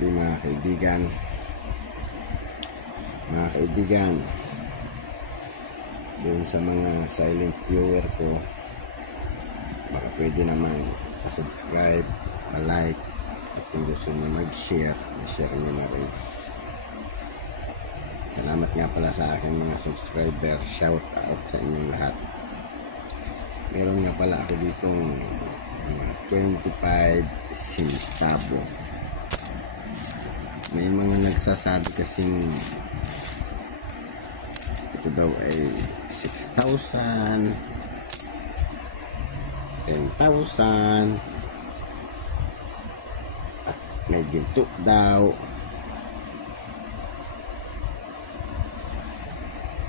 gabi mga kaibigan, doon sa mga silent viewer ko, baka pwede naman pa-subscribe, pa-like, at kung gusto nyo mag-share, share nyo na rin. Salamat nga pala sa aking mga subscriber, shout out sa inyong lahat. Meron nga pala ako ditong 25 centavo. May mga nagsasabi kasing ito daw ay 6,000, 10,000 at may ginto daw,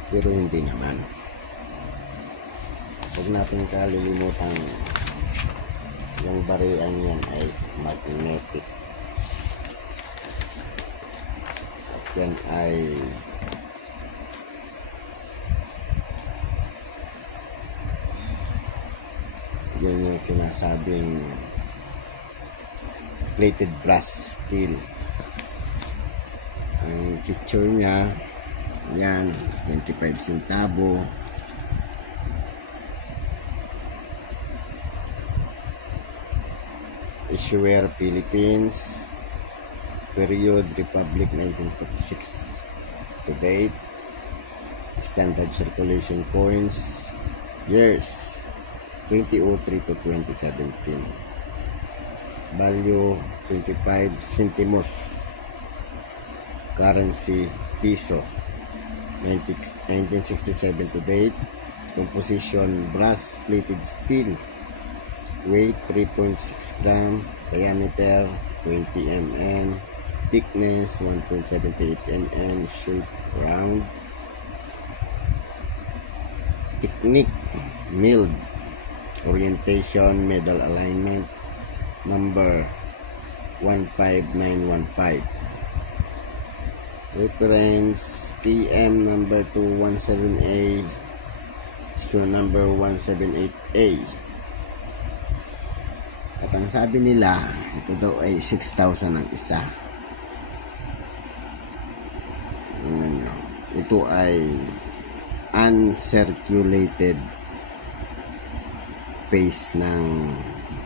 pero hindi naman. Huwag natin kalilimutan, yung barian yan ay magnetic. At yan ay yan yung sinasabing plated brass steel. Ang picture niya yan, 25 centavo. Issuer Philippines, period Republic 1946 to date, standard circulation coins, years 2003 to 2017, value 25 centimos, currency piso, 1967 to date, composition brass plated steel, weight 3.6 gram, diameter 20 mm, thickness 1.78 mm, shape round, technique milled, orientation medal alignment, number 15915, reference PM number 217A, issue number 178A. At ang sabi nila, ito daw ay 6,000 ang isa. Ito ay uncirculated phase ng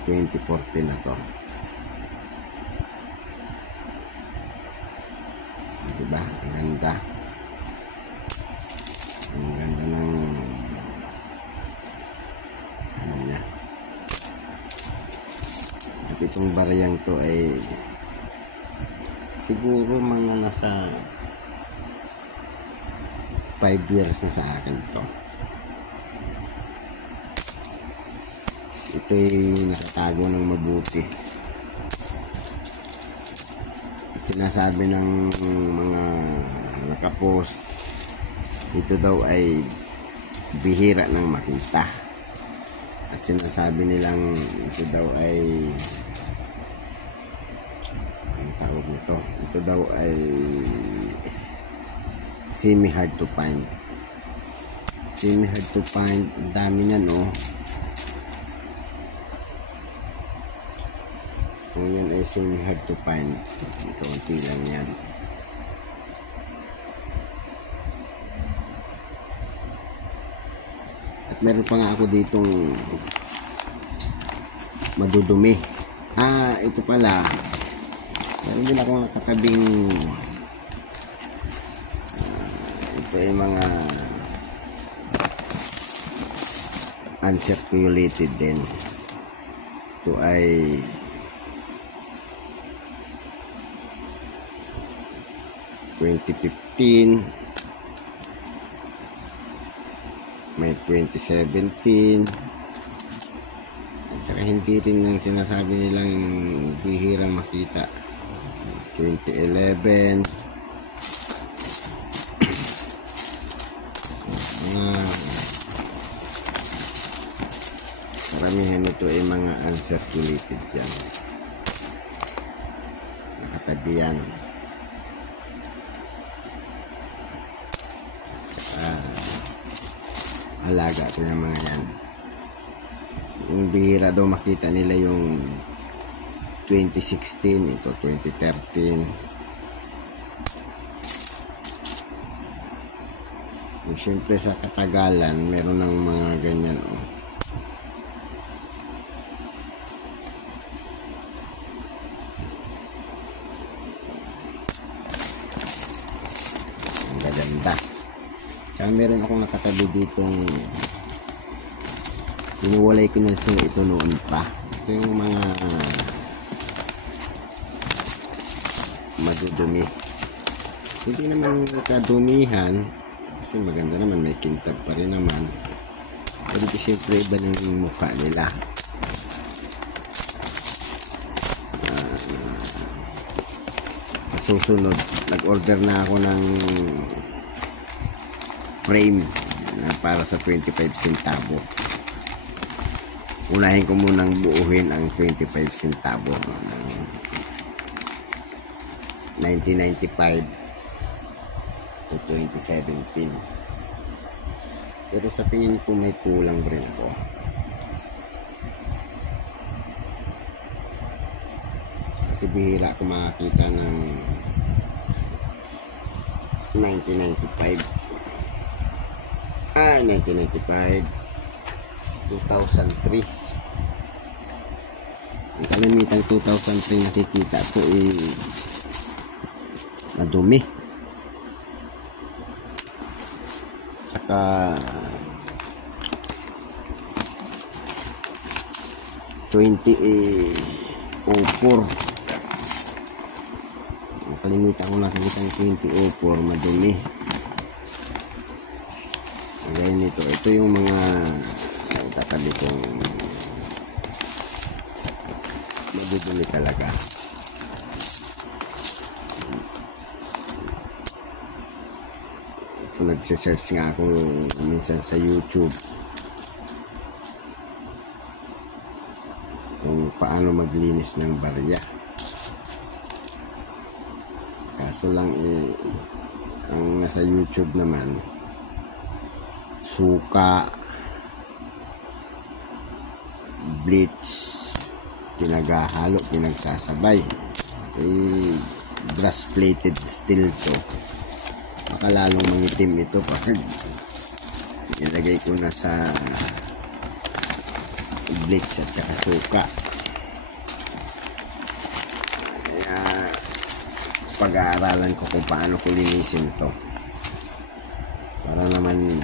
2014 na to. Diba? Ang ganda. Ang ganda ng ano niya. At itong bariyang to ay siguro mga nasa 5 years na sa akin to. Ito ay nakatago ng mabuti. At sinasabi ng mga nakapost, ito daw ay bihira ng makita. At sinasabi nilang ito daw ay tawag nito, ito daw ay semi hard to find. Ang dami niyan, oh. Kung yan ay semi hard to find, kaunti lang yan. At meron pa nga ako ditong madudumi. Ito pala, meron din ako katabing ito ay mga uncirculated din. Ito ay may 2017, at saka hindi rin ang sinasabi nilang bihirang makita, 2011. Karamihan ito ay mga uncirculated yan, nakatabi yan. Alaga ko yung mga yan. Yung bihira daw makita nila yung 2016, ito 2013. Yung siyempre sa katagalan, meron ng mga ganyan, oh. Ang gaganda. Tsaka meron akong nakatabi ditong inuwalay ko na ito noon pa. Ito yung mga madudumi. Hindi naman kadumihan kasi maganda naman, may kintab pa rin naman. Pero siyempre iba na yung mukha nila. Sa susunod, nag-order na ako ng frame para sa 25 centavo. Unahin ko munang buuhin ang 25 centavo ng 1995 to 2017. Pero sa tingin ko may kulang rin ako. Kasi bihira ako makakita ng 1995. 1995, 2003. Ang kalimitang 2003 nakikita ko madumi. Tsaka nakalimutan ko nakikita ang 2004 madumi. Ngayon ito yung mga tatabi kong madudumi talaga. Ito, nagsisearch nga ako minsan sa YouTube kung paano maglinis ng barya. Kaso lang ang nasa YouTube naman, suka, bleach, pinagahalo, pinagsasabay. Brass plated steel to. Makalalong mangitim ito pag ilagay ko na sa bleach at saka suka. Kaya pag-aaralan ko kung paano ko linisin to para naman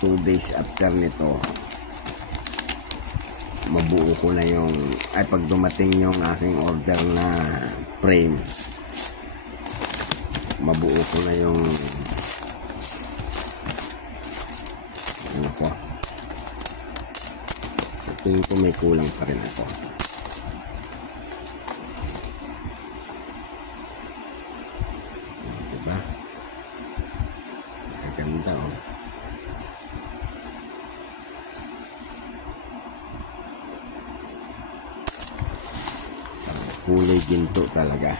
2 days after nito mabuo ko na yung pag dumating yung aking order na frame, mabuo ko na yung ano ko. Tingin ko may kulang pa rin ako. Diba? Ganda, oh. Kulay ginto talaga.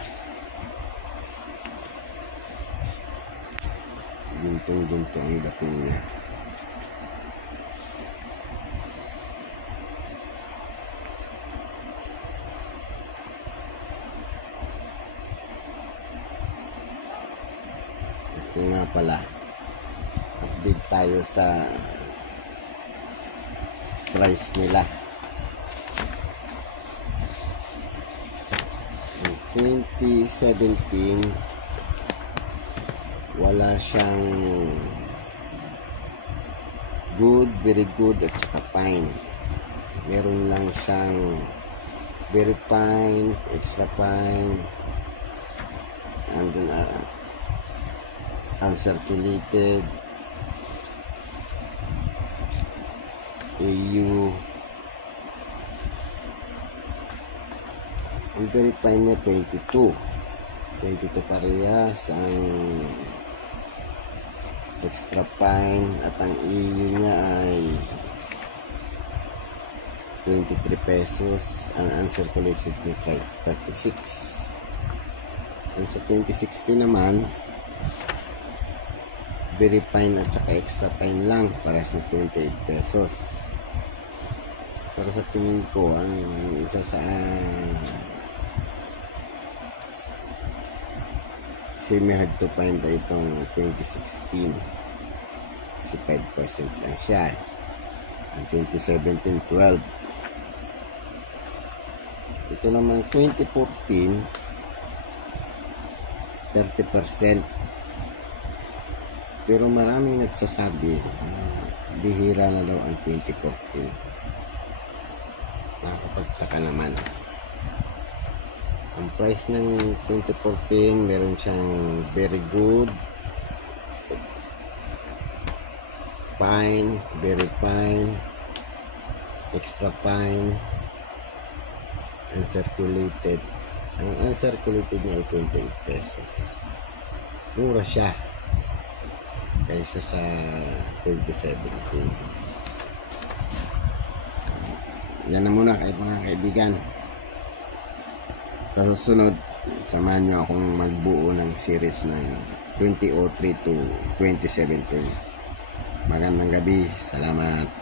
Gintong-ginto ang dating niya. Ito nga pala, update tayo sa price nila. 2017 wala siyang good, very good at saka fine. Meron lang siyang very fine, extra fine, and then uncirculated, AU. Ang very fine niya 22 parehas. Ang extra fine at ang EU niya ay 23 pesos. Ang uncirculated niya 36. Ang sa 2016 naman, very fine at saka extra fine lang, parehas na 28 pesos. Pero sa tingin ko, ang isa sa semi-hard to find ay itong 2016. Kasi 5% lang siya. Ang 2017, 12. Ito naman 2014, 30%. Pero maraming nagsasabi bihira na daw ang 2014. Nakakapagtaka naman. Ang price ng 2014, meron siyang very good, fine, very fine, extra fine, uncirculated. Ang uncirculated niya ay 28 pesos. Mura siya kaysa sa 2017. Yan na muna mga kaibigan. Sa susunod, samahan nyo akong magbuo ng series ng 2003 to 2017. Magandang gabi. Salamat.